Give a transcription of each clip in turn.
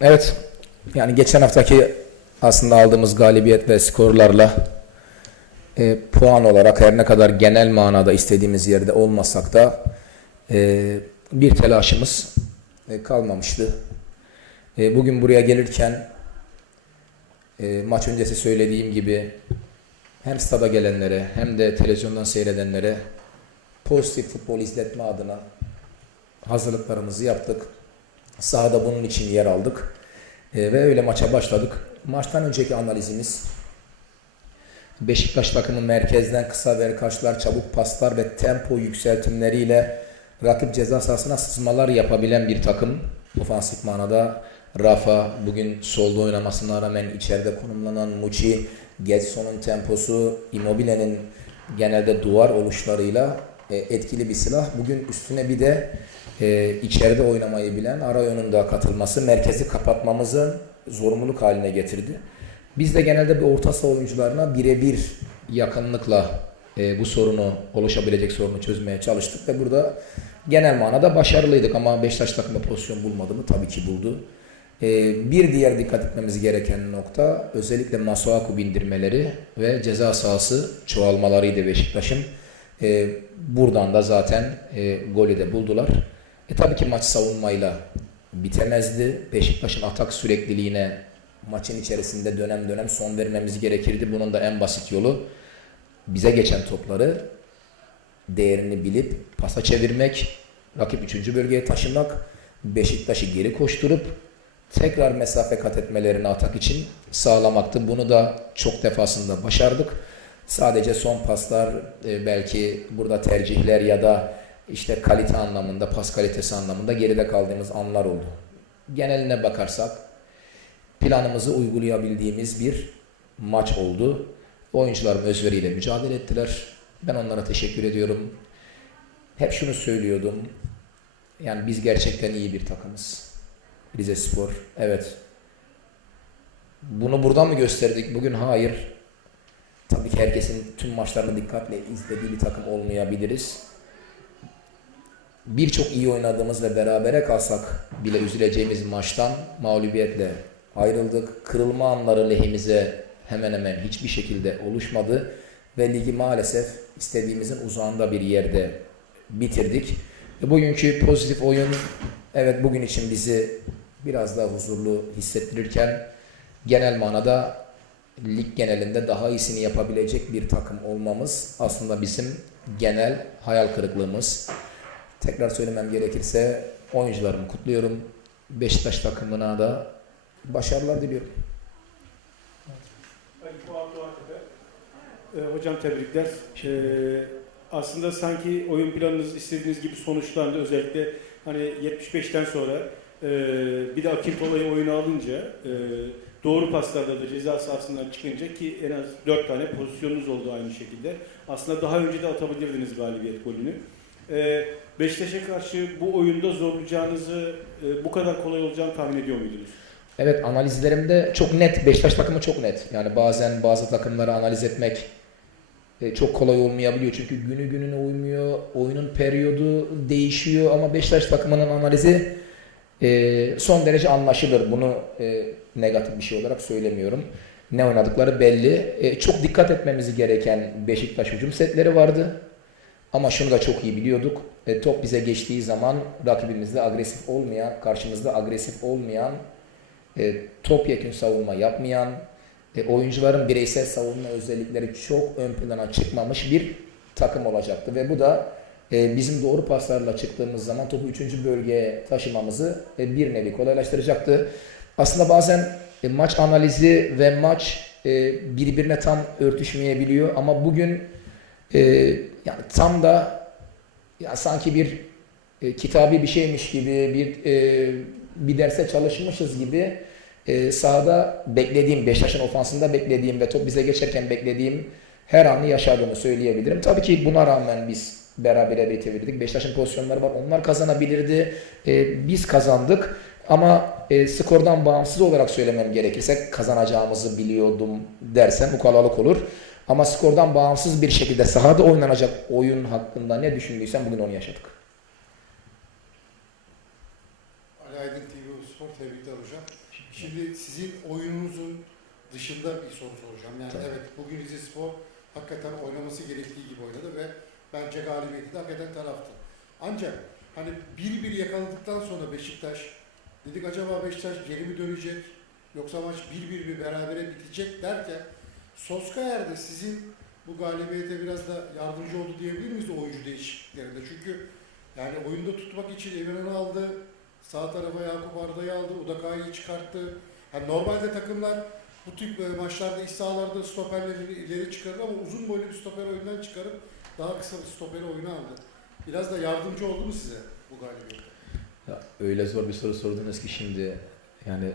Evet, yani geçen haftaki aslında aldığımız galibiyet ve skorlarla e, puan olarak her ne kadar genel manada istediğimiz yerde olmasak da e, bir telaşımız e, kalmamıştı. E, bugün buraya gelirken e, maç öncesi söylediğim gibi hem stada gelenlere hem de televizyondan seyredenlere pozitif futbol izletme adına hazırlıklarımızı yaptık. Sahada bunun için yer aldık. E, ve öyle maça başladık. Maçtan önceki analizimiz Beşiktaş takımı merkezden kısa verkaçlar, çabuk paslar ve tempo yükseltimleriyle rakip ceza sahasına sızmalar yapabilen bir takım. Ofansif manada Rafa bugün solda oynamasına rağmen içeride konumlanan Muçi, Getson'un temposu, Immobile'nin genelde duvar oluşlarıyla e, etkili bir silah. Bugün üstüne bir de e, içeride oynamayı bilen Arayon'un da katılması merkezi kapatmamızın zorunluluk haline getirdi. Biz de genelde bir orta saha oyuncularına birebir yakınlıkla e, bu sorunu, oluşabilecek sorunu çözmeye çalıştık ve burada genel manada başarılıydık ama Beşiktaş takımı pozisyon bulmadı mı? Tabii ki buldu. E, bir diğer dikkat etmemiz gereken nokta özellikle Masuaku bindirmeleri ve ceza sahası çoğalmalarıydı Beşiktaş'ın. E, buradan da zaten e, golü de buldular. E tabii ki maç savunmayla bitemezdi. Beşiktaş'ın atak sürekliliğine maçın içerisinde dönem dönem son vermemiz gerekirdi. Bunun da en basit yolu bize geçen topları değerini bilip pasa çevirmek, rakip 3. bölgeye taşımak, Beşiktaş'ı geri koşturup tekrar mesafe kat etmelerini atak için sağlamaktı. Bunu da çok defasında başardık. Sadece son paslar e, belki burada tercihler ya da işte kalite anlamında, pas kalitesi anlamında geride kaldığımız anlar oldu. Geneline bakarsak planımızı uygulayabildiğimiz bir maç oldu. Oyuncularım özveriyle mücadele ettiler. Ben onlara teşekkür ediyorum. Hep şunu söylüyordum. Yani biz gerçekten iyi bir takımız. Rize Spor. Evet. Bunu buradan mı gösterdik? Bugün hayır. Tabii ki herkesin tüm maçlarını dikkatle izlediği bir takım olmayabiliriz. Birçok iyi oynadığımız ve berabere kalsak bile üzüleceğimiz maçtan mağlubiyetle ayrıldık. Kırılma anları lehimize hemen hemen hiçbir şekilde oluşmadı ve ligi maalesef istediğimizin uzağında bir yerde bitirdik. Ve bugünkü pozitif oyun evet bugün için bizi biraz daha huzurlu hissettirirken genel manada lig genelinde daha iyisini yapabilecek bir takım olmamız aslında bizim genel hayal kırıklığımız. Tekrar söylemem gerekirse oyuncularımı kutluyorum. Beşiktaş takımına da başarılar diliyorum. Ee, hocam tebrikler. Ee, aslında sanki oyun planınız istediğiniz gibi sonuçlandı. Özellikle hani 75'ten sonra e, bir de Akint olayı oyuna alınca e, doğru paslarda da ceza sahasından çıkınca ki en az 4 tane pozisyonunuz oldu aynı şekilde. Aslında daha önce de atabilirdiniz galibiyet golünü. Ee, Beşiktaş'a karşı bu oyunda zorlayacağınızı, e, bu kadar kolay olacağını tahmin ediyor muydunuz? Evet analizlerimde çok net. Beşiktaş takımı çok net. Yani bazen bazı takımları analiz etmek e, çok kolay olmayabiliyor. Çünkü günü gününe uymuyor. Oyunun periyodu değişiyor. Ama Beşiktaş takımının analizi e, son derece anlaşılır. Bunu e, negatif bir şey olarak söylemiyorum. Ne oynadıkları belli. E, çok dikkat etmemiz gereken Beşiktaş hücum setleri vardı. Ama şunu da çok iyi biliyorduk. E, top bize geçtiği zaman rakibimizde agresif olmayan, karşımızda agresif olmayan e, topyekün savunma yapmayan, e, oyuncuların bireysel savunma özellikleri çok ön plana çıkmamış bir takım olacaktı. Ve bu da bizim doğru paslarla çıktığımız zaman topu 3. bölgeye taşımamızı e, bir nevi kolaylaştıracaktı. Aslında bazen e, maç analizi ve maç e, birbirine tam örtüşmeyebiliyor ama bugün e, yani tam da ya sanki bir e, kitabi bir şeymiş gibi bir e, bir derse çalışmışız gibi e, sahada beklediğim, Beşiktaş'ın ofansında beklediğim ve top bize geçerken beklediğim her anı yaşadığımı söyleyebilirim. Tabii ki buna rağmen biz berabere bitirirdik. Beşiktaş'ın pozisyonları var. Onlar kazanabilirdi. E, biz kazandık. Ama e, skordan bağımsız olarak söylemem gerekirse kazanacağımızı biliyordum dersem ukalalık olur. Ama skordan bağımsız bir şekilde sahada oynanacak oyun hakkında ne düşündüysem bugün onu yaşadık. Ali Aydın TV Spor tebrikler hocam. Şimdi sizin oyununuzun dışında bir soru soracağım. Yani Tabii. evet bugün Rize Spor hakikaten oynaması gerektiği gibi oynadı ve bence galibiyeti de hak eden taraftı. Ancak hani bir bir yakaladıktan sonra Beşiktaş dedik acaba Beşiktaş geri mi dönecek yoksa maç bir bir bir berabere bitecek derken Soskayer'de sizin bu galibiyete biraz da yardımcı oldu diyebilir miyiz oyuncu değişikliklerinde? Çünkü yani oyunda tutmak için Emirhan'ı aldı, sağ tarafa Yakup Arda'yı aldı, Udakay'ı çıkarttı. Yani normalde takımlar bu tip e, maçlarda, iç sahalarda stoperleri ileri çıkarır ama uzun boylu bir stoper oyundan çıkarıp daha kısa bir stoperi oyuna aldı. Biraz da yardımcı oldu mu size bu galibiyete? Ya, öyle zor bir soru sordunuz ki şimdi yani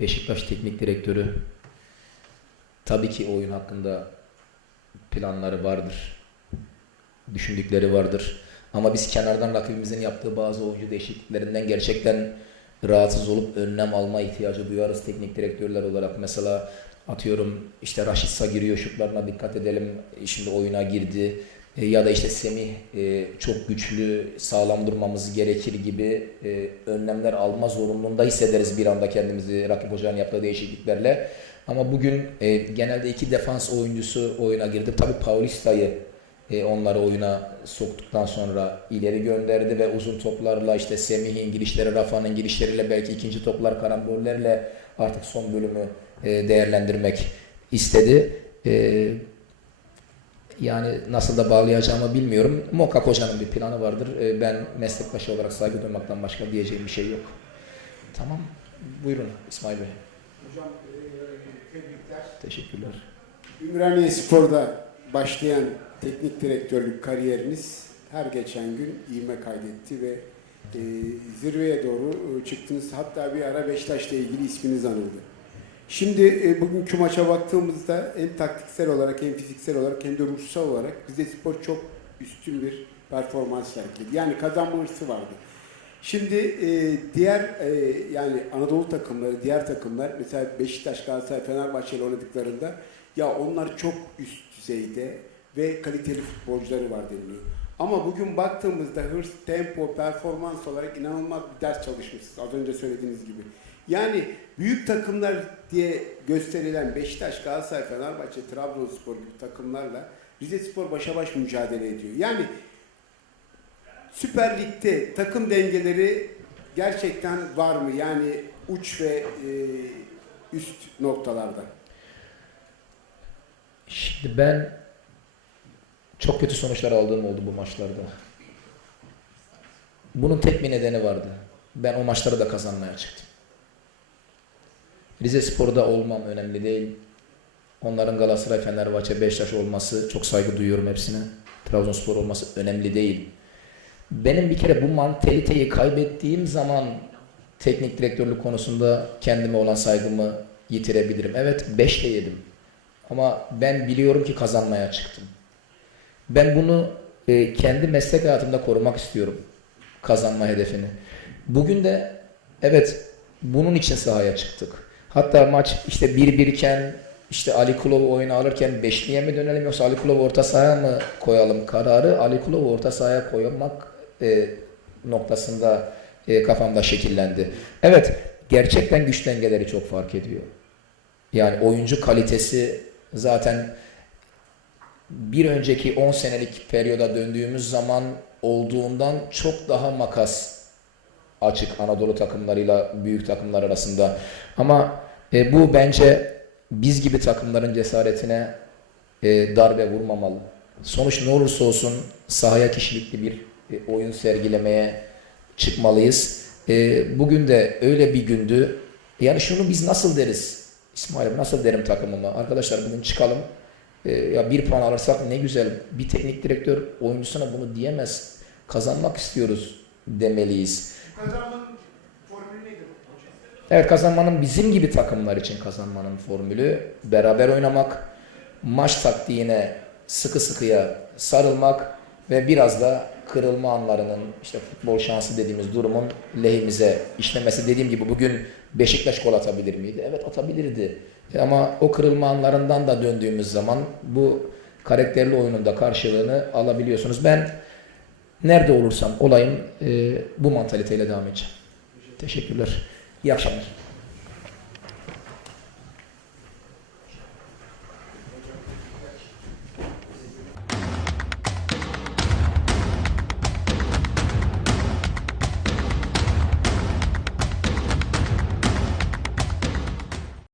Beşiktaş teknik direktörü tabii ki oyun hakkında planları vardır. Düşündükleri vardır. Ama biz kenardan rakibimizin yaptığı bazı oyuncu değişikliklerinden gerçekten rahatsız olup önlem alma ihtiyacı duyarız teknik direktörler olarak. Mesela atıyorum işte Raşitsa giriyor şutlarına dikkat edelim. Şimdi oyuna girdi. E, ya da işte Semih e, çok güçlü, sağlam durmamız gerekir gibi e, önlemler alma zorunluluğunda hissederiz bir anda kendimizi rakip hocanın yaptığı değişikliklerle. Ama bugün genelde iki defans oyuncusu oyuna girdi. Tabii Paulista'yı e, onları oyuna soktuktan sonra ileri gönderdi ve uzun toplarla işte Semih'in girişleri, Rafa'nın girişleriyle belki ikinci toplar karambollerle artık son bölümü değerlendirmek istedi. E, yani nasıl da bağlayacağımı bilmiyorum. Muhakkak hocanın bir planı vardır. E, ben meslektaşı olarak saygı duymaktan başka diyeceğim bir şey yok. Tamam. Buyurun İsmail Bey. Hocam e, tebrikler. Teşekkürler. Ümraniye Spor'da başlayan teknik direktörlük kariyeriniz her geçen gün ivme kaydetti ve e, zirveye doğru e, çıktınız. Hatta bir ara Beşiktaş'la ilgili isminiz anıldı. Şimdi e, bugünkü maça baktığımızda hem taktiksel olarak hem fiziksel olarak hem de ruhsal olarak Rize Spor çok üstün bir performans sergiledi. Yani kazanma hırsı vardı. Şimdi e, diğer e, yani Anadolu takımları, diğer takımlar mesela Beşiktaş, Galatasaray, Fenerbahçe ile oynadıklarında ya onlar çok üst düzeyde ve kaliteli futbolcuları var deniliyor. Ama bugün baktığımızda hırs, tempo, performans olarak inanılmaz bir ders çalışmışsınız. Az önce söylediğiniz gibi. Yani büyük takımlar diye gösterilen Beşiktaş, Galatasaray, Fenerbahçe, Trabzonspor gibi takımlarla Rize Spor başa baş mücadele ediyor. Yani Süper Lig'de takım dengeleri gerçekten var mı? Yani uç ve e, üst noktalarda. Şimdi ben çok kötü sonuçlar aldığım oldu bu maçlarda. Bunun tek bir nedeni vardı. Ben o maçları da kazanmaya çıktım. Rize Spor'da olmam önemli değil. Onların Galatasaray, Fenerbahçe, Beşiktaş olması çok saygı duyuyorum hepsine. Trabzonspor olması önemli değil. Benim bir kere bu mantaliteyi kaybettiğim zaman teknik direktörlük konusunda kendime olan saygımı yitirebilirim. Evet 5 de yedim. Ama ben biliyorum ki kazanmaya çıktım. Ben bunu e, kendi meslek hayatımda korumak istiyorum. Kazanma hedefini. Bugün de evet bunun için sahaya çıktık. Hatta maç işte 1-1 iken işte Ali Kulov oyunu alırken beşliye mi dönelim yoksa Ali Kulov orta sahaya mı koyalım kararı Ali Kulov orta sahaya koymak e, noktasında e, kafamda şekillendi. Evet gerçekten güç dengeleri çok fark ediyor. Yani oyuncu kalitesi zaten bir önceki 10 senelik periyoda döndüğümüz zaman olduğundan çok daha makas açık Anadolu takımlarıyla büyük takımlar arasında. Ama e, bu bence biz gibi takımların cesaretine e, darbe vurmamalı. Sonuç ne olursa olsun sahaya kişilikli bir e, oyun sergilemeye çıkmalıyız. E, bugün de öyle bir gündü. Yani şunu biz nasıl deriz? İsmail'im nasıl derim takımıma? Arkadaşlar bugün çıkalım. E, ya bir puan alırsak ne güzel. Bir teknik direktör oyuncusuna bunu diyemez. Kazanmak istiyoruz demeliyiz. Kazanmanın formülü nedir hocam? Evet kazanmanın bizim gibi takımlar için kazanmanın formülü beraber oynamak, maç taktiğine sıkı sıkıya sarılmak ve biraz da kırılma anlarının işte futbol şansı dediğimiz durumun lehimize işlemesi. Dediğim gibi bugün Beşiktaş gol atabilir miydi? Evet atabilirdi. E Ama o kırılma anlarından da döndüğümüz zaman bu karakterli oyunun da karşılığını alabiliyorsunuz. Ben nerede olursam olayım e, bu mantaliteyle devam edeceğim. Teşekkürler. İyi akşamlar.